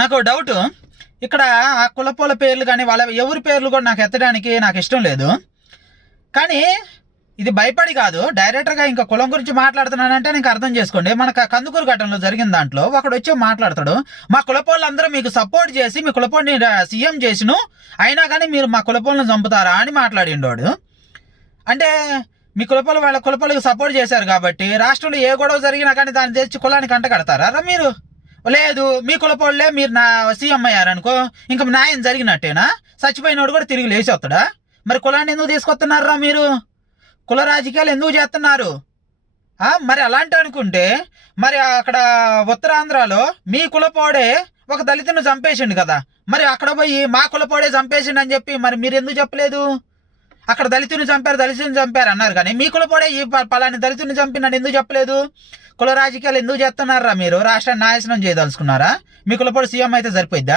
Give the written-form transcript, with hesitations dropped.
నాకు డౌట్, ఇక్కడ ఆ కులపోల పేర్లు కానీ వాళ్ళ ఎవరి పేర్లు కూడా నాకు ఎత్తడానికి నాకు ఇష్టం లేదు. కానీ ఇది భయపడి కాదు, డైరెక్టర్గా ఇంకా కులం గురించి మాట్లాడుతున్నానంటే నీకు అర్థం చేసుకోండి. మనకు కందుకూరు ఘటనలో జరిగిన దాంట్లో ఒకడు వచ్చి మాట్లాడతాడు, మా కులపోళ్ళందరూ మీకు సపోర్ట్ చేసి మీ కులపోడిని సీఎం చేసిను, అయినా కానీ మీరు మా కులపోళ్ళను చంపుతారా అని మాట్లాడిండోడు. అంటే మీ కులపోలు వాళ్ళ కులపోలకు సపోర్ట్ చేశారు కాబట్టి రాష్ట్రంలో ఏ గొడవ జరిగినా కానీ దాన్ని తెచ్చి కులానికి అంట కడతారా మీరు? లేదు, మీ కులపోళ్ళే మీరు నా సీఎం అయ్యారనుకో ఇంకా న్యాయం జరిగినట్టేనా? చచ్చిపోయినోడు కూడా తిరిగి లేచి వస్తాడా? మరి కులాన్ని ఎందుకు తీసుకొస్తున్నారా మీరు? కుల రాజకీయాలు ఎందుకు చేస్తున్నారు? మరి అలాంటి అనుకుంటే మరి అక్కడ ఉత్తరాంధ్రలో మీ కులపోడే ఒక దళితుని చంపేసిండు కదా, మరి అక్కడ పోయి మా కులపోడే చంపేసిండు అని చెప్పి మరి మీరు ఎందుకు చెప్పలేదు? అక్కడ దళితుని చంపారు అన్నారు, కానీ మీ కులపోడే ఈ పలాని దళితుని చంపినట్టు ఎందుకు చెప్పలేదు? కుల రాజకీయాలు ఎందుకు చేస్తున్నారా మీరు? రాష్ట్రాన్ని నాశనం చేయదలుచుకున్నారా? మీ కులపోడు సీఎం అయితే సరిపోయిద్దా?